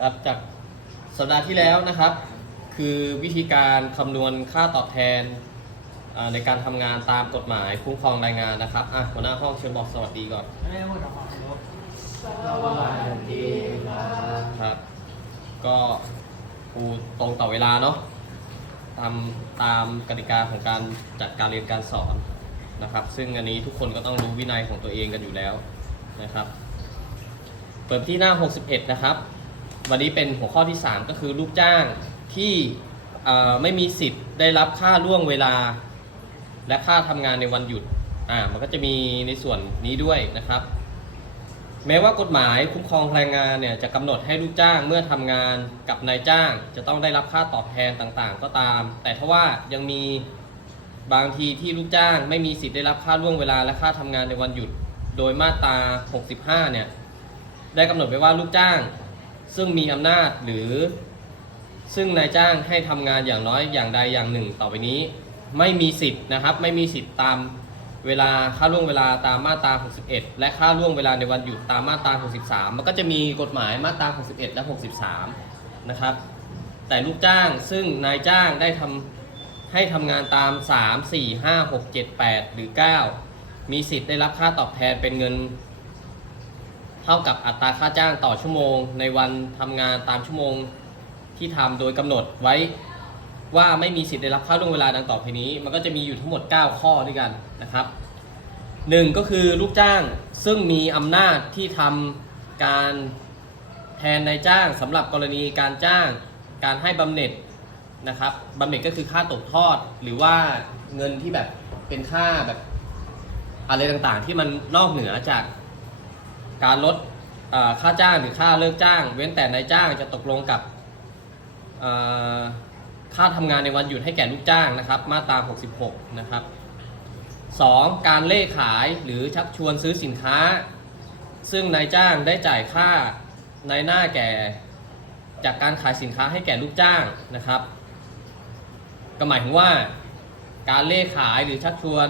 ครับจากสัปดาห์ที่แล้วนะครับ คือวิธีการคำนวณค่าตอบแทนอ่าในการทำงานตามกฎหมายคุ้มครองแรงงานนะครับอะหัวหน้าห้องเชิญบอกสวัสดีก่อนไม่ได้พูดถึงความเคารพสวัสดีครับครับ ก็ครูตรงต่อเวลาเนาะตามตามกติกาของการจัดการเรียนการสอนนะครับ ซึ่งอันนี้ทุกคนก็ต้องรู้วินัยของตัวเองกันอยู่แล้วนะครับ เปิดที่หน้า 61 นะครับ วันนี้เป็นหัวข้อที่ 3 ก็คือลูกจ้างที่ไม่มีสิทธิ์ได้รับค่าล่วงเวลา และค่าทำงานในวันหยุดอ่ามันก็จะมีในส่วนนี้ด้วยนะครับ แม้ว่ากฎหมายคุ้มครองแรงงานเนี่ยจะกำหนดให้ลูกจ้างเมื่อทำงานกับนายจ้าง จะต้องได้รับค่าตอบแทนต่างๆ ก็ตาม แต่ถ้าว่ายังมีบางทีที่ลูกจ้างไม่มีสิทธิ์ได้รับค่าล่วงเวลาและค่าทำงานในวันหยุด โดยมาตรา 65 เนี่ยได้กำหนดไว้ว่าลูกจ้าง ซึ่งมีอำนาจหรือ ซึ่งนายจ้างให้ทำงานอย่างน้อยอย่างใดอย่างหนึ่ง ต่อไปนี้ ไม่มีสิทธิ์นะครับ ไม่มีสิทธิ์ตามเวลาค่าล่วงเวลาตามมาตรา 61 และค่าล่วงเวลาในวันหยุดตามมาตรา 63 มันก็จะมีกฎหมายมาตรา 61 และ 63 นะครับ แต่ลูกจ้างซึ่งนายจ้างได้ทำให้ทำงานตาม 3 4 5 6 7 8 หรือ 9 มีสิทธิ์ได้รับค่าตอบแทนเป็นเงิน เท่ากับอัตราค่าจ้างต่อชั่วโมง ในวันทำงานตามชั่วโมงที่ทำโดยกำหนดไว้ว่าไม่มีสิทธิ์ได้รับค่าล่วงเวลาดังต่อไปนี้ มันก็จะมีอยู่ทั้งหมด 9 ข้อด้วยกันนะครับหนึ่งก็คือลูกจ้างซึ่งมีอำนาจที่ทำการแทนนายจ้างสำหรับกรณีการจ้าง การให้บำเหน็จนะครับบำเหน็จก็คือค่าตกทอด หรือว่าเงินที่แบบเป็นค่าแบบอะไรต่างๆ ที่มันนอกเหนือจาก การลดค่าจ้างหรือค่าเลิกจ้าง เว้นแต่นายจ้างจะตกลงกับค่าทำงานในวันหยุดให้แก่ลูกจ้างนะครับ มาตรา 66 นะครับ 2. การเล่ขายหรือชักชวนซื้อสินค้า ซึ่งนายจ้างได้จ่ายค่านายหน้าแก่จากการขายสินค้าให้แก่ลูกจ้างนะครับ ก็หมายถึงว่าการเล่ขายหรือชักชวน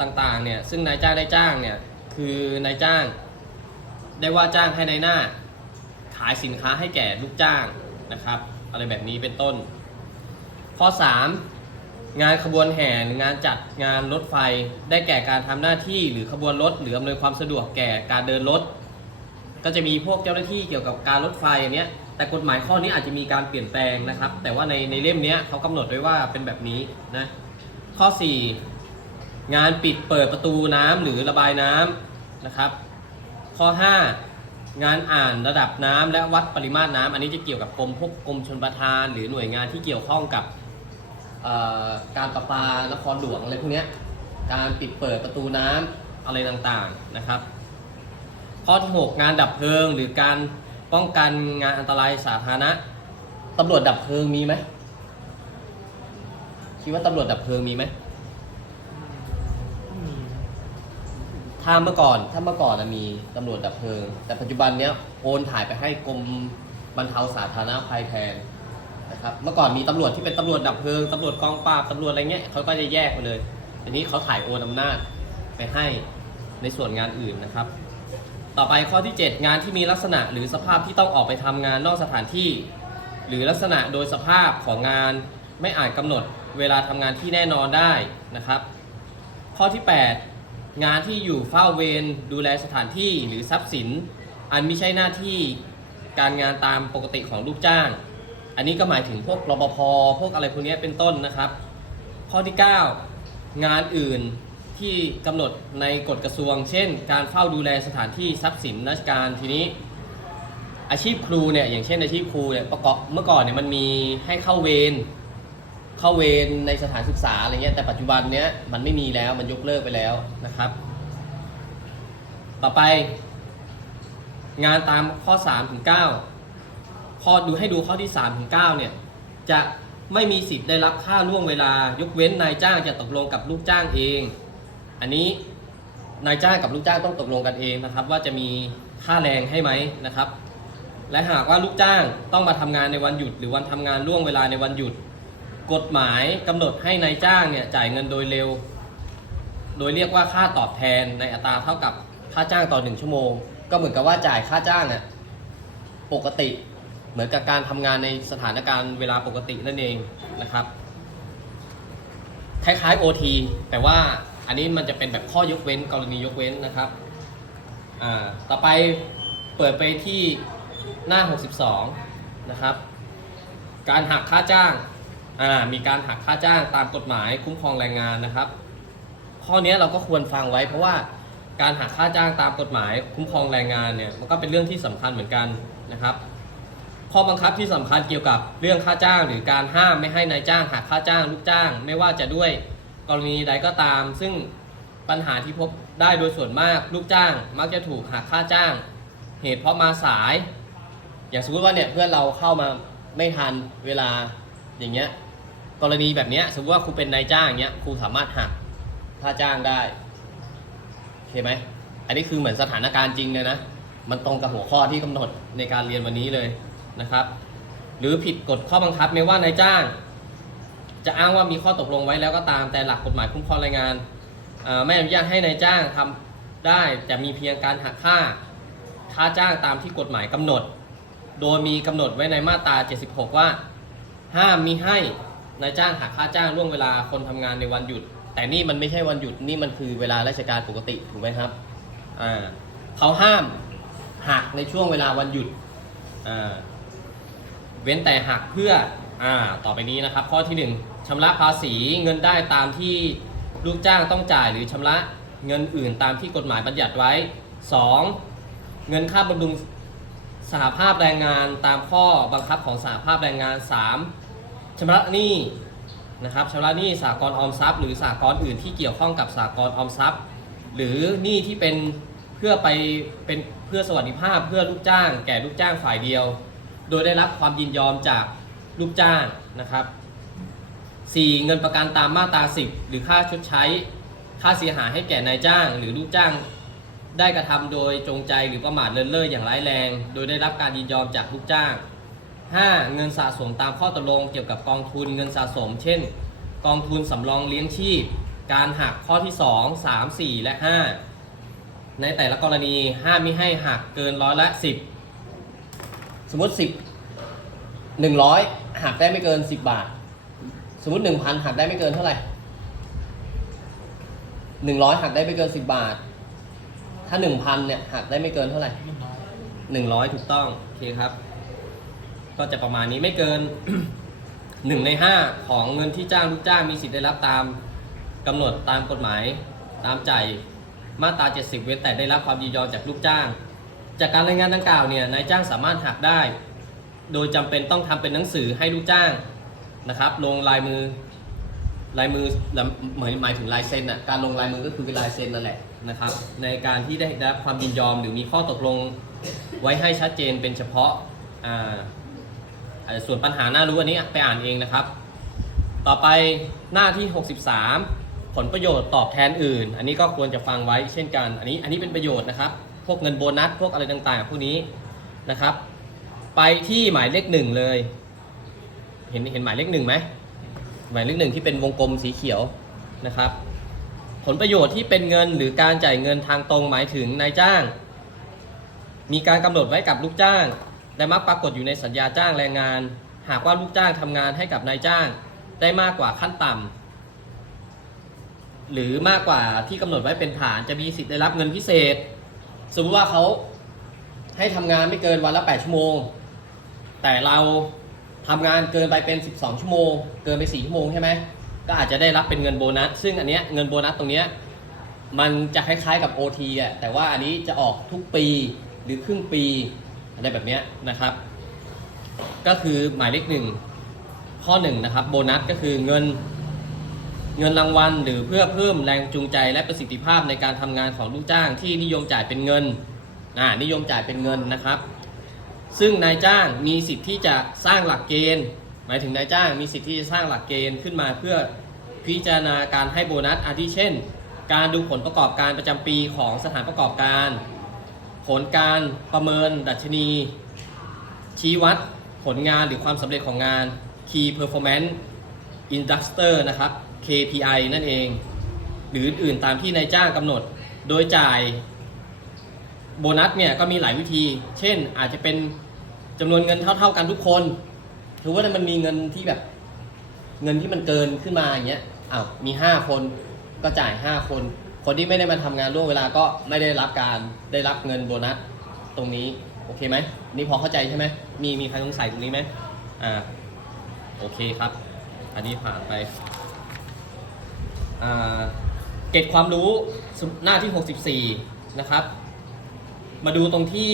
ต่างๆเนี่ยซึ่งนายจ้างได้จ้างเนี่ยคือนายจ้าง ได้ว่าจ้างให้ในหน้า ขายสินค้าให้แก่ลูกจ้างนะครับ อะไรแบบนี้เป็นต้น ข้อ 3 งานขบวนแห่หรืองานจัดงานรถไฟ ได้แก่การทำหน้าที่หรือขบวนรถ หรืออำนวยความสะดวกแก่การเดินรถ ก็จะมีพวกเจ้าหน้าที่เกี่ยวกับการรถไฟอันเนี้ยแต่กฎหมายข้อนี้อาจจะมีการเปลี่ยนแปลงนะครับ แต่ว่าในในเล่มเนี้ยเขากำหนดไว้ว่าเป็นแบบนี้นะ ข้อ 4 งานปิดเปิดประตูน้ำหรือระบายน้ำนะครับ ข้อ 5 งานอ่านระดับน้ำและวัดปริมาตรน้ำอันนี้จะเกี่ยวกับกรมพวกกรมชนประทาน หรือหน่วยงานที่เกี่ยวข้องกับการประปานครหลวงอะไรพวกนี้การปิดเปิดประตูน้ำอะไรต่างๆนะครับ ข้อที่ 6 งานดับเพลิงหรือการป้องกันงานอันตรายสาธารณะตำรวจดับเพลิงมีไหมคิดว่าตำรวจดับเพลิงมีไหม ถ้าเมื่อก่อนถ้าเมื่อก่อนนะมีตำรวจดับเพลิง แต่ปัจจุบันเนี้ยโอนถ่ายไปให้กรมบรรเทาสาธารณภัยแทนนะครับเมื่อก่อนมีตำรวจที่เป็นตำรวจดับเพลิงตำรวจกองปราบตำรวจอะไรเงี้ยเขาก็จะแยกไปเลยทีนี้เขาถ่ายโอนอำนาจไปให้ในส่วนงานอื่นนะครับ ต่อไปข้อที่ 7 งานที่มีลักษณะหรือสภาพที่ต้องออกไปทำงานนอกสถานที่ หรือลักษณะโดยสภาพของงานไม่อาจกำหนดเวลาทำงานที่แน่นอนได้นะครับ ข้อที่ 8 งานที่อยู่เฝ้าเวรดูแลสถานที่หรือทรัพย์สิน อันไม่ใช่หน้าที่การงานตามปกติของลูกจ้าง อันนี้ก็หมายถึงพวกรปภพวกอะไรพวกนี้เป็นต้นนะครับ ข้อที่ 9 งานอื่นที่กำหนดในกฎกระทรวง เช่น การเฝ้าดูแลสถานที่ทรัพย์สินราชการทีนี้ อาชีพครูเนี่ยอย่างเช่นอาชีพครูเนี่ยประกอบเมื่อก่อนเนี่ยมันมีให้เข้าเวร เข้าเวรในสถานศึกษาอะไรเงี้ยแต่ปัจจุบันเนี้ยมันไม่มีแล้วมันยกเลิกไปแล้วนะครับ ต่อไป งานตามข้อ3ถึง9ข้อดูให้ดูข้อที่3ถึง9เนี่ยจะไม่มีสิทธิ์ได้รับค่าล่วงเวลายกเว้นนายจ้างจะตกลงกับลูกจ้างเอง อันนี้นายจ้างกับลูกจ้างต้องตกลงกันเองนะครับ ว่าจะมีค่าแรงให้ไหมนะครับ และหากว่าลูกจ้างต้องมาทำงานในวันหยุด หรือวันทำงานล่วงเวลาในวันหยุด กฎหมายกำหนดให้นายจ้างเนี่ยจ่ายเงินโดยเร็ว โดยเรียกว่าค่าตอบแทนในอัตราเท่ากับค่าจ้างต่อหนึ่งชั่วโมง ก็เหมือนกับว่าจ่ายค่าจ้างอะปกติเหมือนกับการทำงานในสถานการณ์เวลาปกตินั่นเองนะครับ คล้ายๆ OT แต่ว่าอันนี้มันจะเป็นแบบข้อยกเว้นกรณียกเว้นนะครับอ่าต่อไปเปิดไปที่หน้า 62 นะครับ การหักค่าจ้าง อ่ามีการหักค่าจ้างตามกฎหมายคุ้มครองแรงงานนะครับ ข้อนี้เราก็ควรฟังไว้เพราะว่าการหักค่าจ้างตามกฎหมายคุ้มครองแรงงานเนี่ยมันก็เป็นเรื่องที่สำคัญเหมือนกันนะครับ ข้อบังคับที่สำคัญเกี่ยวกับเรื่องค่าจ้าง หรือการห้ามไม่ให้นายจ้างหักค่าจ้างลูกจ้าง ไม่ว่าจะด้วยกรณีใดก็ตาม ซึ่งปัญหาที่พบได้โดยส่วนมากลูกจ้าง มักจะถูกหักค่าจ้าง เหตุเพราะมาสาย อย่างสมมติว่าเนี่ยเพื่อนเราเข้ามาไม่ทันเวลาอย่างเงี้ย กรณีแบบเนี้ยสมมติว่าครูเป็นนายจ้างเงี้ยครูสามารถหักค่าจ้างได้โอเคไหมอันนี้คือเหมือนสถานการณ์จริงเลยนะมันตรงกับหัวข้อที่กำหนดในการเรียนวันนี้เลยนะครับ หรือผิดกฎข้อบังคับไม่ว่านายจ้าง จะอ้างว่ามีข้อตกลงไว้แล้วก็ตามแต่หลักกฎหมายคุ้มครองแรงงานไม่อนุญาตให้นายจ้างทำได้จะมีเพียงการหักค่าค่าจ้างตามที่กฎหมายกำหนด โดยมีกำหนดไว้ในมาตรา 76 ว่า ห้ามมีให้ นายจ้างหักค่าจ้างล่วงเวลาคนทำงานในวันหยุด แต่นี่มันไม่ใช่วันหยุดนี่มันคือเวลาราชการปกติถูกไหมครับอ่าเขาห้ามหักในช่วงเวลาวันหยุดอ่าเว้นแต่หักเพื่ออ่าต่อไปนี้นะครับ ข้อที่หนึ่งชำระภาษีเงินได้ตามที่ลูกจ้างต้องจ่ายหรือชำระเงินอื่นตามที่กฎหมายบัญญัติไว้ 2. เงินค่าบำรุงสหภาพแรงงานตามข้อบังคับของสหภาพแรงงาน 3. ชำระหนี้นะครับชำระหนี้สากลออมทรัพย์ หรือสากลอื่นที่เกี่ยวข้องกับสากลออมทรัพย์ หรือหนี้ที่เป็นเพื่อไปเป็นเพื่อสวัสดิภาพเพื่อลูกจ้าง แก่ลูกจ้างฝ่ายเดียว โดยได้รับความยินยอมจากลูกจ้างนะครับ 4. เงินประกันตามมาตรา 10 หรือค่าชดใช้ ค่าเสียหายให้แก่นายจ้าง หรือลูกจ้างได้กระทำโดยจงใจหรือประมาทเลินเล่ออย่างร้ายแรง โดยได้รับการยินยอมจากลูกจ้าง 5. เงินสะสมตามข้อตกลงเกี่ยวกับกองทุนเงินสะสม เช่น กองทุนสำรองเลี้ยงชีพ การหักข้อที่ 2 3 4 และ 5 ในแต่ละกรณีห้ามไม่ให้หักเกินร้อยละ 10 สมมติ 10 100 หักได้ไม่เกิน 10 บาท สมมติ 1,000 หักได้ไม่เกินเท่าไหร่ 100 หักได้ไม่เกิน 10 บาท ถ้า 1,000เนี่ยหักได้ไม่เกินเท่าไหร่ 100 ถูกต้อง โอเคครับ ก็จะประมาณนี้ไม่เกิน 1 ใน 5 ของเงินที่จ้างลูกจ้างมีสิทธิ์ได้รับตามกำหนดตามกฎหมายตามใจมาตรา 70 เว้นแต่ได้รับความยินยอมจากลูกจ้าง จากการรายงานดังกล่าวเนี่ยนายจ้างสามารถหักได้ โดยจำเป็นต้องทำเป็นหนังสือให้ลูกจ้างนะครับ ลงลายมือลายมือหมายหมายถึงลายเซ็นอะการลงลายมือก็คือเป็นลายเซ็นนั่นแหละนะครับ ในการที่ได้รับความยินยอมหรือมีข้อตกลงไว้ให้ชัดเจนเป็นเฉพาะอ่า ส่วนปัญหาน่ารู้อันนี้ไปอ่านเองนะครับ ต่อไปหน้าที่ 63 ผลประโยชน์ตอบแทนอื่น อันนี้ก็ควรจะฟังไว้เช่นกัน อันนี้อันนี้เป็นประโยชน์นะครับ พวกเงินโบนัสพวกอะไรต่างๆ พวกนี้นะครับ ไปที่หมายเลขหนึ่งเลย เห็นเห็นหมายเลขหนึ่งไหมหมายเลขหนึ่งที่เป็นวงกลมสีเขียวนะครับ ผลประโยชน์ที่เป็นเงินหรือการจ่ายเงินทางตรงหมายถึงนายจ้าง มีการกำหนดไว้กับลูกจ้าง และมักปรากฏอยู่ในสัญญาจ้างแรงงาน หากว่าลูกจ้างทำงานให้กับนายจ้าง ได้มากกว่าขั้นต่ำหรือมากกว่าที่กำหนดไว้เป็นฐานจะมีสิทธิ์ได้รับเงินพิเศษ สมมติว่าเขาให้ทำงานไม่เกินวันละ 8 ชั่วโมง แต่เราทำงานเกินไปเป็น 12 ชั่วโมง เกินไป 4 ชั่วโมงใช่ไหมก็อาจจะได้รับเป็นเงินโบนัส ซึ่งอันเนี้ยเงินโบนัสตรงเนี้ยมันจะคล้ายๆกับ OT อะแต่ว่าอันนี้จะออกทุกปีหรือครึ่งปี อะไรแบบนี้นะครับ ก็คือหมายเลขหนึ่งข้อหนึ่งนะครับโบนัสก็คือเงินเงินรางวัล หรือเพื่อเพิ่มแรงจูงใจและประสิทธิภาพในการทำงานของลูกจ้างที่นิยมจ่ายเป็นเงินอ่านิยมจ่ายเป็นเงินนะครับ ซึ่งนายจ้างมีสิทธิ์ที่จะสร้างหลักเกณฑ์ หมายถึงนายจ้างมีสิทธิ์ที่จะสร้างหลักเกณฑ์ขึ้นมาเพื่อพิจารณาการให้โบนัสอาทิเช่น การดูผลประกอบการประจำปีของสถานประกอบการ ผลการประเมินดัชนี ชี้วัดผลงานหรือความสำเร็จของงาน Key Performance Indicator นะครับ KPI นั่นเอง หรืออื่นตามที่นายจ้างกำหนด โดยจ่ายโบนัสเนี่ยก็มีหลายวิธี เช่นอาจจะเป็นจำนวนเงินเท่า ๆกันทุกคน ถือว่ามันมีเงินที่แบบเงินที่มันเกินขึ้นมาอย่างเงี้ย อ้าว มีห้าคน ก็จ่ายห้าคน คนที่ไม่ได้มาทำงานร่วมเวลาก็ไม่ได้รับการได้รับเงินโบนัสตรงนี้โอเคไหมนี่พอเข้าใจใช่ไหมมีมีใครสงสัยตรงนี้ไหมอ่าโอเคครับ อันนี้ผ่านไปอ่าเก็บความรู้หน้าที่ 64 นะครับ มาดูตรงที่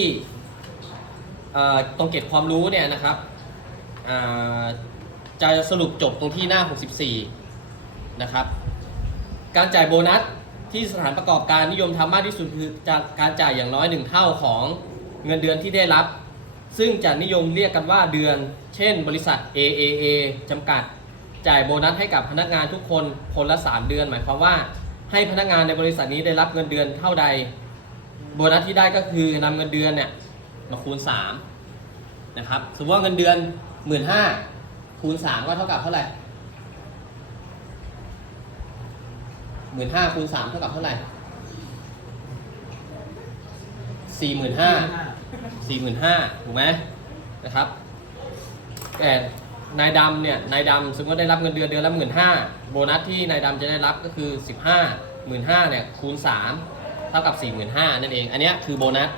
เอ่อตรงเก็บความรู้เนี่ยนะครับอ่าจะสรุปจบตรงที่หน้า 64 นะครับ การจ่ายโบนัส ที่สถานประกอบการนิยมทำมากที่สุดคือการจ่ายอย่างน้อยหนึ่งเท่าของเงินเดือนที่ได้รับ ซึ่งจะนิยมเรียกกันว่าเดือน เช่น บริษัท AAA จำกัด จ่ายโบนัสให้กับพนักงานทุกคนคนละ 3 เดือน หมายความว่าให้พนักงานในบริษัทนี้ได้รับเงินเดือนเท่าใด โบนัสที่ได้ก็คือนำเงินเดือนเนี่ยมาคูณ3นะครับสมมติว่าเงินเดือน 1 5ื่นคูณ 3 ก็เท่ากับเท่าไหร่ หมื่นห้าคูณสามเท่ากับเท่าไหร่สี่หมื่นห้าสี่หมื่นห้าถูกไหมนะครับแต่นายดำเนี่ยนายดำสมมติว่าได้รับเงินเดือนเดือนละหมื่นห้าโบนัสที่นายดำจะได้รับก็คือสิบห้าหมื่นห้าเนี่ยคูณสามเท่ากับสี่หมื่นห้านั่นเองอันเนี้ยคือโบนัส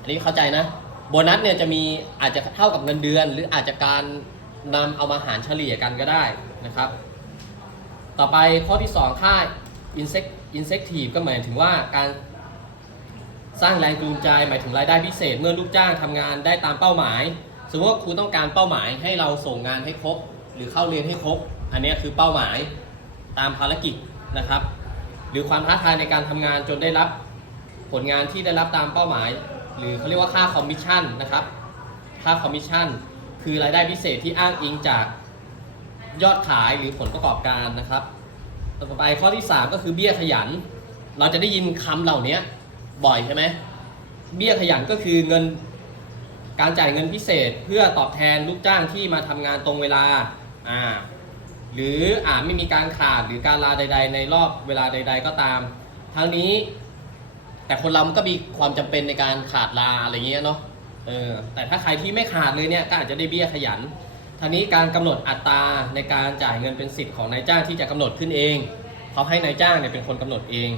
อันนี้เข้าใจนะโบนัสเนี่ยจะมีอาจจะเท่ากับเงินเดือน หรืออาจจะการนำเอามาหารเฉลี่ยกันก็ได้นะครับ ต่อไปข้อที่ 2 ค่า insect incentive ก็หมายถึงว่าการสร้างแรงจูงใจ หมายถึงรายได้พิเศษ เมื่อลูกจ้างทำงานได้ตามเป้าหมาย สมมติว่าครูต้องการเป้าหมายให้เราส่งงานให้ครบ หรือเข้าเรียนให้ครบ อันนี้คือเป้าหมายตามภารกิจนะครับ หรือความท้าทายในการทำงานจนได้รับผลงานที่ได้รับตามเป้าหมาย หรือเขาเรียกว่าค่าคอมมิชชั่นนะครับค่าคอมมิชชั่นคือรายได้พิเศษที่อ้างอิงจากยอดขายหรือผลประกอบการนะครับ ต่อไปข้อที่ 3 ก็คือเบี้ยขยัน เราจะได้ยินคำเหล่านี้บ่อยใช่ไหมเบี้ยขยันก็คือเงินการจ่ายเงินพิเศษเพื่อตอบแทนลูกจ้างที่มาทำงานตรงเวลาอ่าหรืออาจไม่มีการขาดหรือการลาใด ๆ ในรอบเวลาใด ๆ ก็ตาม ทั้งนี้ แต่คนเรามันก็มีความจำเป็นในการขาดลาอะไรเงี้ยเนาะเออแต่ถ้าใครที่ไม่ขาดเลยเนี่ยก็อาจจะได้เบี้ยขยัน ทีนี้การกำหนดอัตราในการจ่ายเงินเป็นสิทธิ์ของนายจ้างที่จะกำหนดขึ้นเอง เขาให้นายจ้างเนี่ยเป็นคนกำหนดเอง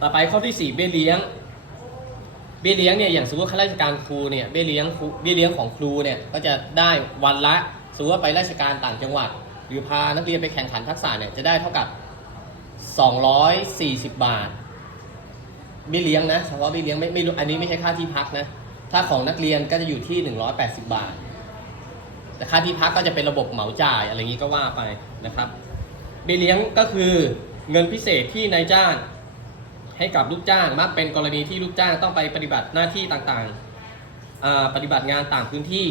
ต่อไปข้อที่ 4 เบี้ยเลี้ยง เบี้ยเลี้ยงเนี่ยอย่างสมมติข้าราชการครูเนี่ยเบี้ยเลี้ยงครูเบี้ยเลี้ยงของครูเนี่ยก็จะได้วันละสมมติว่าไปราชการต่างจังหวัด หรือพานักเรียนไปแข่งขันทักษะเนี่ยจะได้เท่ากับ 240 บาทเบี้ยเลี้ยงนะเฉพาะเบี้ยเลี้ยงไม่ไม่รู้อันนี้ไม่ใช่ค่าที่พักนะถ้าของนักเรียนก็จะอยู่ที่ 180 บาท แต่ค่าที่พักก็จะเป็นระบบเหมาจ่ายอะไรอย่างนี้ก็ว่าไปนะครับเบี้ยเลี้ยงก็คือเงินพิเศษที่นายจ้างให้กับลูกจ้างมักเป็นกรณีที่ลูกจ้างต้องไปปฏิบัติหน้าที่ต่างๆ ปฏิบัติงานต่างพื้นที่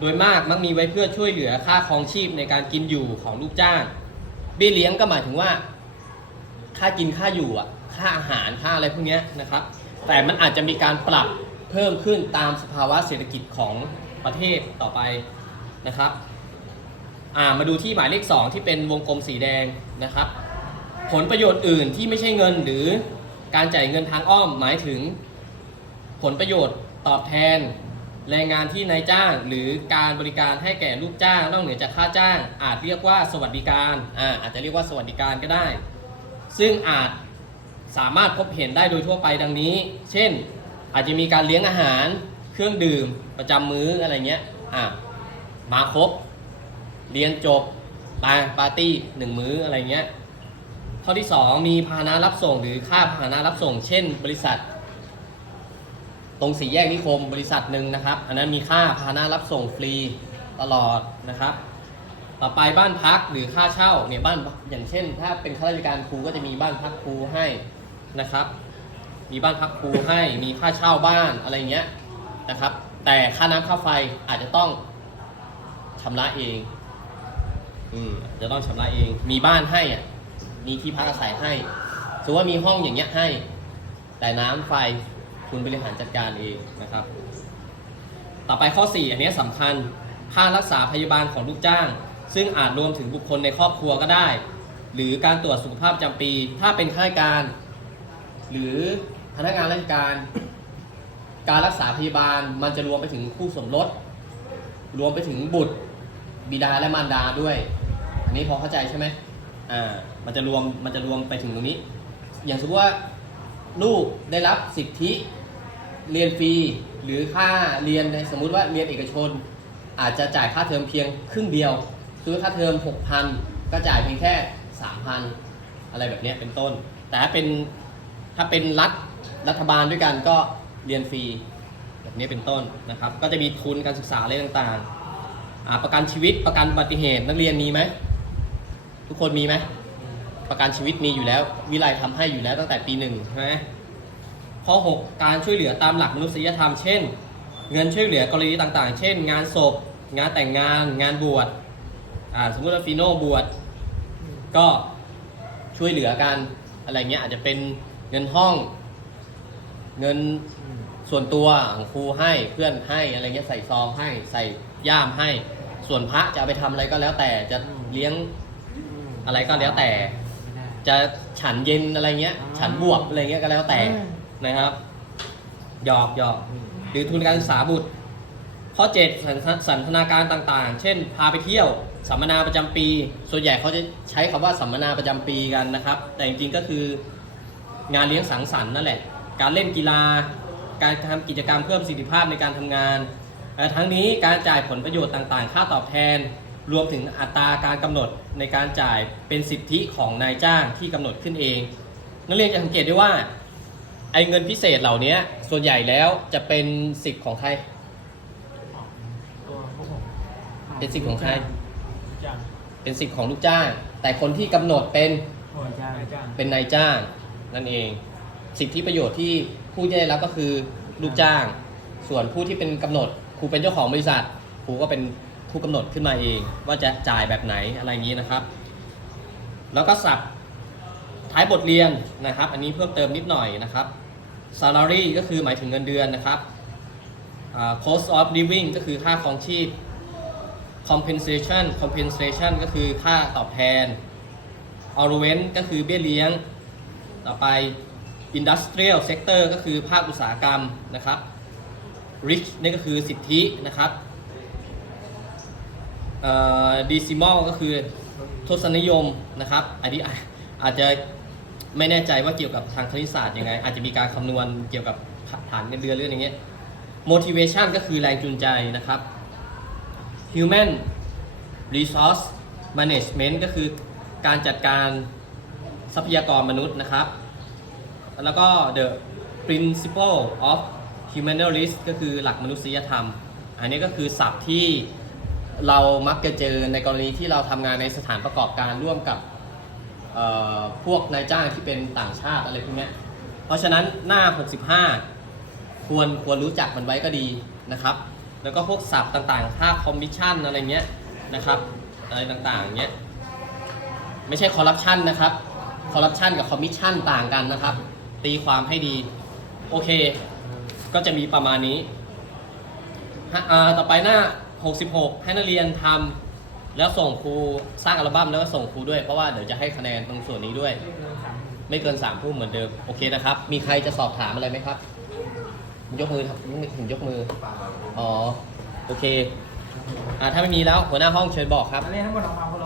โดยมากมักมีไว้เพื่อช่วยเหลือค่าครองชีพในการกินอยู่ของลูกจ้าง เบี้ยเลี้ยงก็หมายถึงว่า ค่ากินค่าอยู่อะค่าอาหารค่าอะไรพวกนี้นะครับ แต่มันอาจจะมีการปรับเพิ่มขึ้นตามสภาวะเศรษฐกิจของประเทศต่อไป นะครับมาดูที่หมายเลข 2 ที่เป็นวงกลมสีแดงนะครับ ผลประโยชน์อื่นที่ไม่ใช่เงินหรือการจ่ายเงินทางอ้อมหมายถึง ผลประโยชน์ตอบแทน แรงงานที่นายจ้าง หรือการบริการให้แก่ลูกจ้างนอกเหนือจากค่าจ้าง อาจเรียกว่าสวัสดิการอ่าอาจจะเรียกว่าสวัสดิการก็ได้ ซึ่งอาจสามารถพบเห็นได้โดยทั่วไปดังนี้ เช่น อาจจะมีการเลี้ยงอาหาร เครื่องดื่ม ประจำมื้ออะไรเงี้ยอะ มาครบ เรียนจบไปปาร์ตี้หนึ่งมื้ออะไรเงี้ยข้อที่ 2 มีพาหนะรับส่งหรือค่าพาหนะรับส่ง เช่น บริษัท ตรงสี่แยกนิคมบริษัทหนึ่งนะครับ อันนั้นมีค่าพาหนะรับส่งฟรีตลอดนะครับ ต่อไปบ้านพักหรือค่าเช่าเนี่ยบ้านอย่างเช่น ถ้าเป็นข้าราชการครูก็จะมีบ้านพักครูให้นะครับ มีบ้านพักครูให้มีค่าเช่าบ้านอะไรเงี้ยนะครับ แต่ค่าน้ำค่าไฟอาจจะต้อง ชำระเอง อืมจะต้องชำระเอง มีบ้านให้อะ มีที่พักอาศัยให้สมมติว่ามีห้องอย่างเงี้ยให้ แต่น้ำไฟคุณบริหารจัดการเองนะครับ ต่อไปข้อ 4 อันนี้ยสำคัญ ค่ารักษาพยาบาลของลูกจ้าง ซึ่งอาจรวมถึงบุคคลในครอบครัวก็ได้ หรือการตรวจสุขภาพประจำปี ถ้าเป็นข้าราชการ หรือพนักงานราชการ การรักษาพยาบาลมันจะรวมไปถึงคู่สมรส รวมไปถึงบุตร บิดาและมารดาด้วย อันนี้พอเข้าใจใช่ไหมอ่ามันจะรวมมันจะรวมไปถึงตรงนี้ อย่างสมมติว่าลูกได้รับสิทธิเรียนฟรีหรือค่าเรียนในสมมุติว่าเรียนเอกชน อาจจะจ่ายค่าเทอมเพียงครึ่งเดียว ซื้อค่าเทอม 6,000 ก็จ่ายเพียงแค่ 3,000 อะไรแบบนี้เป็นต้น แต่ถ้าเป็นถ้าเป็นรัฐรัฐบาลด้วยกันก็เรียนฟรีแบบนี้เป็นต้นนะครับ ก็จะมีทุนการศึกษาอะไรต่างๆ ประกันชีวิตประกันอุบัติเหตุนักเรียนมีไหมทุกคนมีไหมประกันชีวิตมีอยู่แล้ว วิไลทำให้อยู่แล้วตั้งแต่ปีหนึ่งใช่ไหมข้อ 6 การช่วยเหลือตามหลักมนุษยธรรม เช่น เงินช่วยเหลือกรณีต่างๆ เช่น งานศพ งานแต่งงาน งานบวชอ่าสมมติว่าฟีโน่บวชก็ช่วยเหลือกันอะไรเงี้ยอาจจะเป็นเงินห้อง เงิน ส่วนตัวของครูให้เพื่อนให้อะไรเงี้ยใส่ซองให้ใส่ย่ามให้ ส่วนพระจะเอาไปทำอะไรก็แล้วแต่จะเลี้ยงอะไรก็แล้วแต่ ไม่ได้ จะฉันเย็นอะไรเงี้ยฉันบวบอะไรเงี้ยก็แล้วแต่นะครับหยอกหยอกหรือทุนการศึกษาบุตรข้อ7สันสันทนาการต่างๆ เช่น พาไปเที่ยวสัมมนาประจำปี ส่วนใหญ่เขาจะใช้คำว่าสัมมนาประจำปีกันนะครับ แต่จริงๆก็คืองานเลี้ยงสังสรรค์นั่นแหละ การเล่นกีฬา การทำกิจกรรมเพิ่มประสิทธิภาพในการทำงานและทั้งนี้การจ่ายผลประโยชน์ต่างๆ ค่าตอบแทน รวมถึงอัตราการกำหนดในการจ่ายเป็นสิทธิของนายจ้างที่กำหนดขึ้นเอง นักเรียนจะสังเกตได้ว่าไอ้เงินพิเศษเหล่านี้ส่วนใหญ่แล้วจะเป็นสิทธิ์ของใครตัวพวกผมเป็นสิทธิ์ของใครจ้างเป็นสิทธิ์ของลูกจ้าง แต่คนที่กำหนดเป็นโอ้ยจ้างจ้างเป็นนายจ้างนั่นเอง สิทธิประโยชน์ที่ ผู้ที่ได้รับก็คือลูกจ้าง ส่วนผู้ที่เป็นกำหนดครูเป็นเจ้าของบริษัทครูก็เป็นผู้กำหนดขึ้นมาเอง ว่าจะจ่ายแบบไหนอะไรอย่างนี้นะครับ แล้วก็ศัพท์ท้ายบทเรียนนะครับ อันนี้เพิ่มเติมนิดหน่อยนะครับ salary ก็คือหมายถึงเงินเดือนนะครับ cost of living ก็คือค่าครองชีพ compensation compensation ก็คือค่าตอบแทน allowance ก็คือเบี้ยเลี้ยง ต่อไป industrial sector ก็คือภาคอุตสาหกรรมนะครับ rich นี่ก็คือสิทธินะครับเอ่อ decimal ก็คือทศนิยมนะครับ อันนี้อาอาจจะไม่แน่ใจว่าเกี่ยวกับทางคณิตศาสตร์ยังไง อาจจะมีการคำนวณเกี่ยวกับฐานเงินเดือนเรื่องอย่างเงี้ย motivation ก็คือแรงจูงใจนะครับ human resource management ก็คือการจัดการทรัพยากรมนุษย์นะครับ แล้วก็ the principle of humanist ก็คือหลักมนุษยธรรม อันนี้ก็คือศัพท์ที่เรามักจะเจอในกรณีที่เราทำงานในสถานประกอบการร่วมกับพวกนายจ้างที่เป็นต่างชาติอะไรพวกนี้เพราะฉะนั้นหน้า 65 ควรควรรู้จักมันไว้ก็ดีนะครับ แล้วก็พวกศัพท์ต่างๆ ค่าคอมมิชชั่นอะไรเงี้ยนะครับอะไรต่างๆเงี้ยไม่ใช่คอร์รัปชันนะครับคอร์รัปชันกับคอมมิชชั่นต่างกันนะครับ ตีความให้ดี โอเค ก็จะมีประมาณนี้ฮะอ่าต่อไปหน้า 66 ให้นักเรียนทำแล้วส่งครูสร้างอัลบั้มแล้วก็ส่งครูด้วย เพราะว่าเดี๋ยวจะให้คะแนนตรงส่วนนี้ด้วย ไม่เกิน3ทุ่มเหมือนเดิม โอเคนะครับ มีใครจะสอบถามอะไรไหมครับ ยกมือครับไม่ถึงยกมือ อ๋อ โอเค อ่าถ้าไม่มีแล้วหัวหน้าห้องเชิญบอกครับเรียนทั้งหมดออกมาครบ